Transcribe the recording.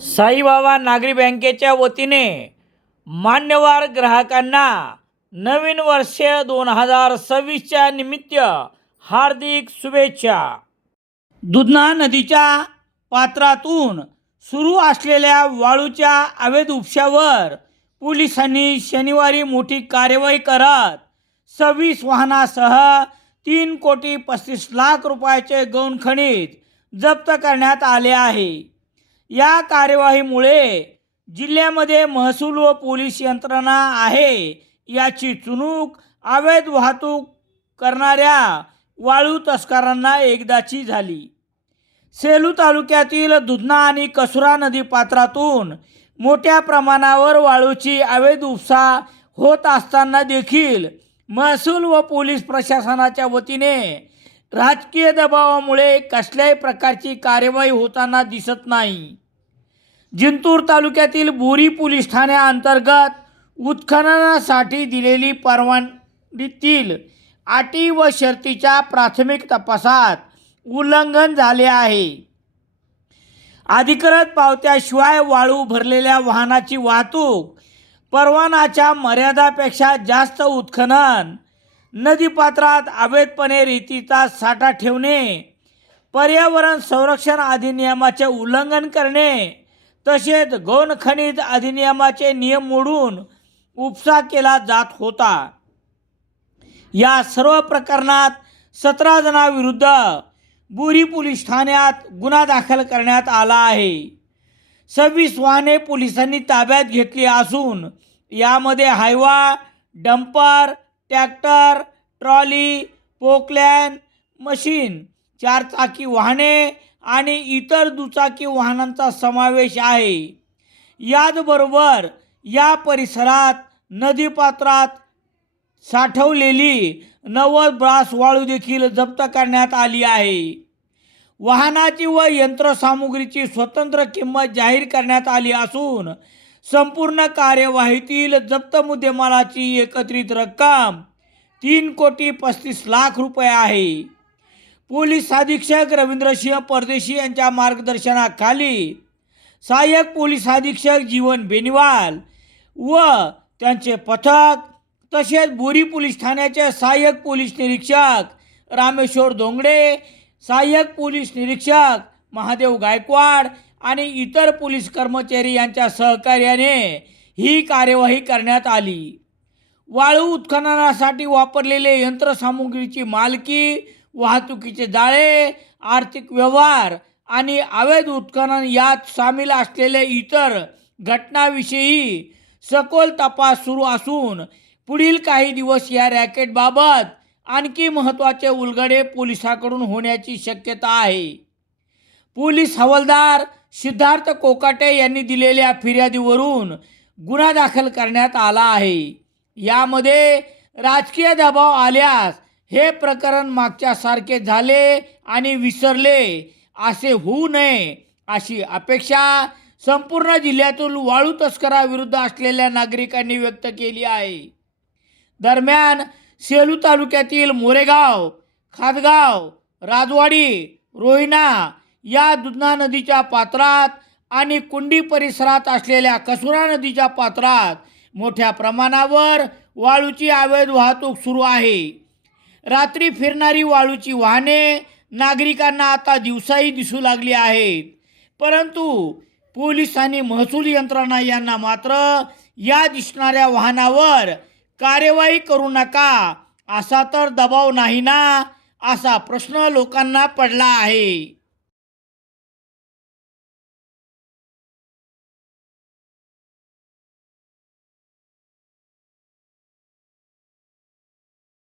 साईबाबा नागरी बँकेच्या वतीने मान्यवर ग्राहकांना नवीन वर्ष दोन हजार सव्वीसच्या निमित्त हार्दिक शुभेच्छा. दुधना नदीच्या पात्रातून सुरू असलेल्या वाळूच्या अवैध उपशावर पोलिसांनी शनिवारी मोठी कार्यवाही करत सव्वीस वाहनासह तीन कोटी पस्तीस लाख रुपयाचे गौण खनिज जप्त करण्यात आले आहे. या कार्यवाहीमुळे जिल्ह्यामध्ये महसूल व पोलीस यंत्रणा आहे याची चुणूक अवैध वाहतूक करणाऱ्या वाळू तस्करांना एकदाची झाली. सेलू तालुक्यातील दुधना आणि कसुरा नदी पात्रातून मोठ्या प्रमाणावर वाळूची अवैध उपसा होत असताना देखील महसूल व पोलीस प्रशासनाच्या वतीने राजकीय दबावामुळे कसल्याही प्रकारची कार्यवाही होताना दिसत नाही. जिंतूर तालुक्यातील बोरी पोलीस ठाण्याअंतर्गत उत्खननासाठी दिलेली परवानगीतील अटी व शर्तीच्या प्राथमिक तपासात उल्लंघन झाले आहे. अधिकृत पावत्याशिवाय वाळू भरलेल्या वाहनाची वाहतूक परवानाच्या मर्यादापेक्षा जास्त उत्खनन नदीपात्रात अवैधपणे रेतीचा साठा ठेवणे पर्यावरण संरक्षण अधिनियमाचे उल्लंघन करणे तसेच गौण खनिज अधिनियमाचे नियम मोडून उपसा केला जात होता. या सर्व प्रकरणात सतरा जणांविरुद्ध बुरी पोलीस ठाण्यात गुन्हा दाखल करण्यात आला आहे. सव्वीस वाहने पोलिसांनी ताब्यात घेतली असून यामध्ये Hyva dumper tractor trolley Poclain machine चारचाकी वाहने आणि इतर दुचाकी वाहनांचा समावेश आहे. याचबरोबर या परिसरात नदीपात्रात साठवलेली नव्वद ब्रास वाळू देखील जप्त करण्यात आली आहे. वाहनाची व यंत्रसामुग्रीची स्वतंत्र किंमत जाहीर करण्यात आली असून संपूर्ण कार्यवाहीतील जप्त मुद्देमालाची एकत्रित रक्कम तीन कोटी पस्तीस लाख रुपये आहे. पोलीस अधीक्षक रवींद्रसिंह परदेशी यांच्या मार्गदर्शनाखाली सहाय्यक पोलीस अधीक्षक जीवन बेनिवाल व त्यांचे पथक तसेच बोरी पोलीस ठाण्याचे सहाय्यक पोलीस निरीक्षक रामेश्वर दोंगडे सहाय्यक पोलीस निरीक्षक महादेव गायकवाड आणि इतर पोलीस कर्मचारी यांच्या सहकार्याने ही कार्यवाही करण्यात आली. वाळू उत्खननासाठी वापरलेले यंत्रसामुग्रीची मालकी वाहतुकीचे जाळे आर्थिक व्यवहार आणि अवैध उत्खनन यात सामील असलेले इतर घटनाविषयी सखोल तपास सुरू असून पुढील काही दिवस या रॅकेटबाबत आणखी महत्त्वाचे उलगडे पोलिसाकडून होण्याची शक्यता आहे. पोलीस हवालदार सिद्धार्थ कोकाटे यांनी दिलेल्या फिर्यादीवरून गुन्हा दाखल करण्यात आला आहे. यामध्ये राजकीय दबाव आल्यास हे प्रकरण मागच्यासारखे झाले आणि विसरले. असे होऊ नये अशी अपेक्षा संपूर्ण जिल्ह्यातून वाळू तस्कराविरुद्ध असलेल्या नागरिकांनी व्यक्त केली आहे. दरम्यान सेलू तालुक्यातील मोरेगाव खादगाव राजवाडी रोहिणा या दुधना नदीच्या पात्रात आणि कुंडी परिसरात असलेल्या कसुरा नदीच्या पात्रात मोठ्या प्रमाणावर वाळूची अवैध वाहतूक सुरू आहे. रात्री फिरणारी वाळूची वाहने नागरिकांना आता दिवसाही दिसू लागली आहेत. परंतु पोलीस आणि महसूल यंत्रणा यांना मात्र या दिसणाऱ्या वाहनावर कार्यवाही करू नका असा तर दबाव नाही ना असा प्रश्न लोकांना पडला आहे.